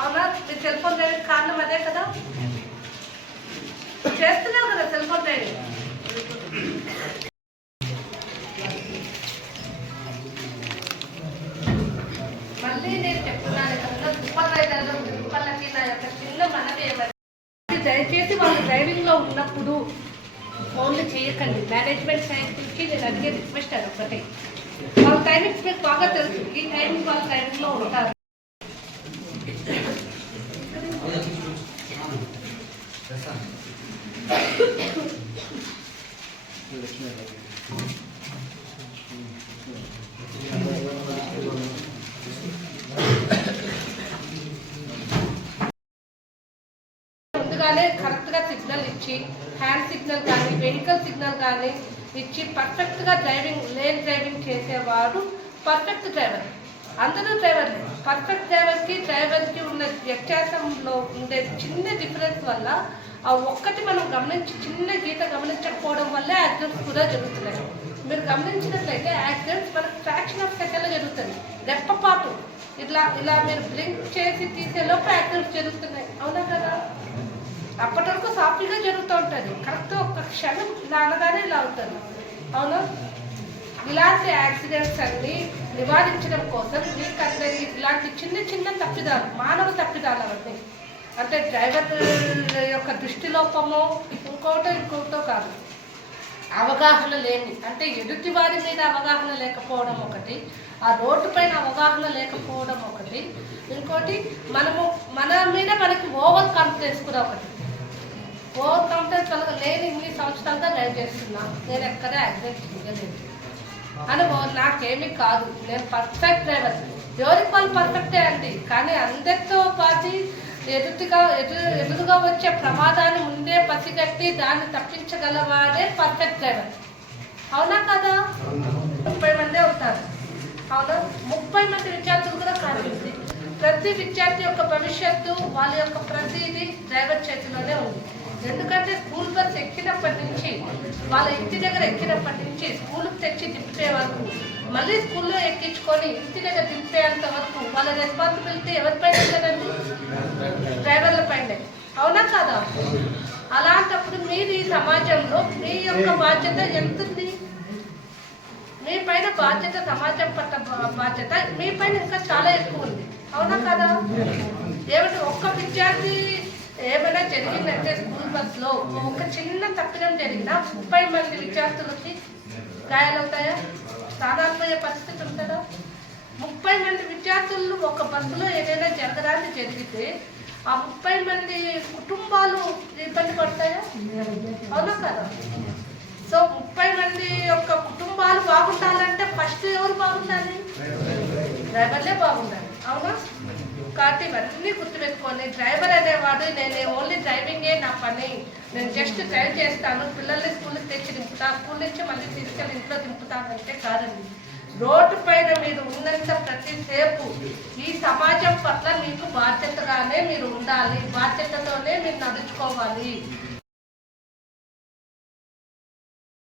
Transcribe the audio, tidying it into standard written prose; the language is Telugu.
అవునా? మీ సెల్ ఫోన్ డ్రైవింగ్ కారణం అదే కదా, చేస్తున్నావు కదా సెల్ ఫోన్ డ్రైవింగ్. మళ్ళీ నేను చెప్తున్నాను కదా, సూపర్ రైడర్లు వాళ్ళకి నా యొక్క చిన్న మనవి ఏమంటే, దయచేసి వాళ్ళు డ్రైవింగ్లో ఉన్నప్పుడు ఫోన్లు చేయకండి. మేనేజ్మెంట్ సైడ్ నుంచి నేను అడిగే రిక్వెస్ట్ అది ఒకటి. వాళ్ళ టైమింగ్స్ మీకు బాగా తెలుసు, ఈ టైమింగ్ వాళ్ళ టైమింగ్లో ఉంటారు. ముందుగానే కరెక్ట్గా సిగ్నల్ ఇచ్చి, హ్యాండ్ సిగ్నల్ కానీ వెహికల్ సిగ్నల్ కానీ ఇచ్చి పర్ఫెక్ట్గా లేన్ డ్రైవింగ్ చేసేవాడు పర్ఫెక్ట్ డ్రైవర్. అందరూ డ్రైవర్లే. పర్ఫెక్ట్ డ్రైవర్కి ఉన్న వ్యత్యాసంలో ఉండే చిన్న డిఫరెన్స్ వల్ల ఆ ఒక్కటి మనం చిన్న గీత గమనించకపోవడం వల్లే యాక్సిడెంట్స్ కూడా జరుగుతున్నాయి. మీరు గమనించినట్లయితే యాక్సిడెంట్స్ మనకు ఫ్రాక్షన్ ఆఫ్ సెకండ్లో జరుగుతుంది. రెప్పపాటు ఇలా మీరు బ్లింక్ చేసి తీసేలోపు యాక్సిడెంట్స్ జరుగుతున్నాయి. అవునా కదా? అప్పటి వరకు సాఫీగా జరుగుతూ ఉంటుంది, కరెక్ట్ ఒక్క క్షణం ఇలా అనగానే ఇలా అవుతుంది. అవునా? ఇలాంటి యాక్సిడెంట్స్ అన్ని నివారించడం కోసం మీకందరి ఇలాంటి చిన్న తప్పిదాలు, మానవ తప్పిదాలు అవన్నీ, అంటే డ్రైవర్ యొక్క దృష్టి లోపమో ఇంకోటో కాదు, అవగాహన లేని, అంటే ఎదుటి వారి మీద అవగాహన లేకపోవడం ఒకటి, ఆ రోడ్డు పైన అవగాహన లేకపోవడం ఒకటి, ఇంకోటి మన మీద మనకి ఓవర్ కాన్ఫిడెన్స్ కూడా ఒకటి. ఓవర్ కాన్ఫిడెన్స్ వల్ల నేను ఇన్ని సంవత్సరాలుగా డ్రైవ్ చేస్తున్నా, నేను ఎక్కడ యాక్సిడెంట్ చేయలేదు అని నాకేమీ కాదు, నేను పర్ఫెక్ట్ డ్రైవర్. ఎవరికి వాళ్ళు పర్ఫెక్టే అండి, కానీ అందరితో పాటు ఎదురుగా వచ్చే ప్రమాదాన్ని ముందే పసిగట్టి దాన్ని తప్పించగలవాడే పర్ఫెక్ట్ డ్రైవర్. అవునా కదా? 30 మందే ఉంటారు. అవునా? 30 మంది విద్యార్థులు కూడా కానివ్వండి. ప్రతి విద్యార్థి యొక్క భవిష్యత్తు, వాళ్ళ యొక్క ప్రతిదీ డ్రైవర్ చేతిలోనే ఉంది. ఎందుకంటే స్కూల్ బస్ ఎక్కినప్పటి నుంచి, వాళ్ళ ఇంటి దగ్గర ఎక్కినప్పటి నుంచి స్కూల్కి తెచ్చి దింపే వరకు, మళ్ళీ స్కూల్లో ఎక్కించుకొని ఇంటి దగ్గర దింపేంత వరకు వాళ్ళ రెస్పాన్సిబిలిటీ ఎవరిపైన కదండి? డ్రైవర్ల పైనే. అవునా కదా? అలాంటప్పుడు మీరు ఈ సమాజంలో మీ యొక్క బాధ్యత ఎంతుంది? మీ పైన బాధ్యత, సమాజం పట్ల బాధ్యత మీ పైన ఇంకా చాలా ఎక్కువ ఉంది. అవునా కదా? ఏమిటి, ఒక్క విద్యార్థి ఏమైనా జరిగిందంటే స్కూల్ బస్లో ఒక చిన్న తప్పిదం జరిగినా 30 మంది విద్యార్థులకి గాయాలవుతాయా? సాధారణమయ్యే పరిస్థితి ఉంటుందా? 30 మంది విద్యార్థులు ఒక బస్సులో ఏదైనా జరగడానికి జరిగితే ఆ 30 మంది కుటుంబాలు ఇబ్బంది పడతాయా? అవునా కదా? సో 30 మంది యొక్క కుటుంబాలు బాగుండాలంటే ఫస్ట్ ఎవరు బాగుండాలి? డ్రైవర్లే బాగుండాలి. అవునా? కాబట్టి ఇవన్నీ గుర్తుపెట్టుకోండి. డ్రైవర్ అనేవాడు నేను ఓన్లీ డ్రైవింగే నా పని, నేను జస్ట్ డ్రైవ్ చేస్తాను, పిల్లల్ని స్కూల్కి తెచ్చి దింపుతా, స్కూల్ నుంచి మళ్ళీ తీసుకెళ్ళి ఇంట్లో దింపుతానంటే కాదండి. రోడ్డు పైన మీరు ఉన్నంత ప్రతిసేపు ఈ సమాజం పట్ల మీకు బాధ్యతగానే మీరు ఉండాలి, బాధ్యతతోనే మీరు నడుచుకోవాలి.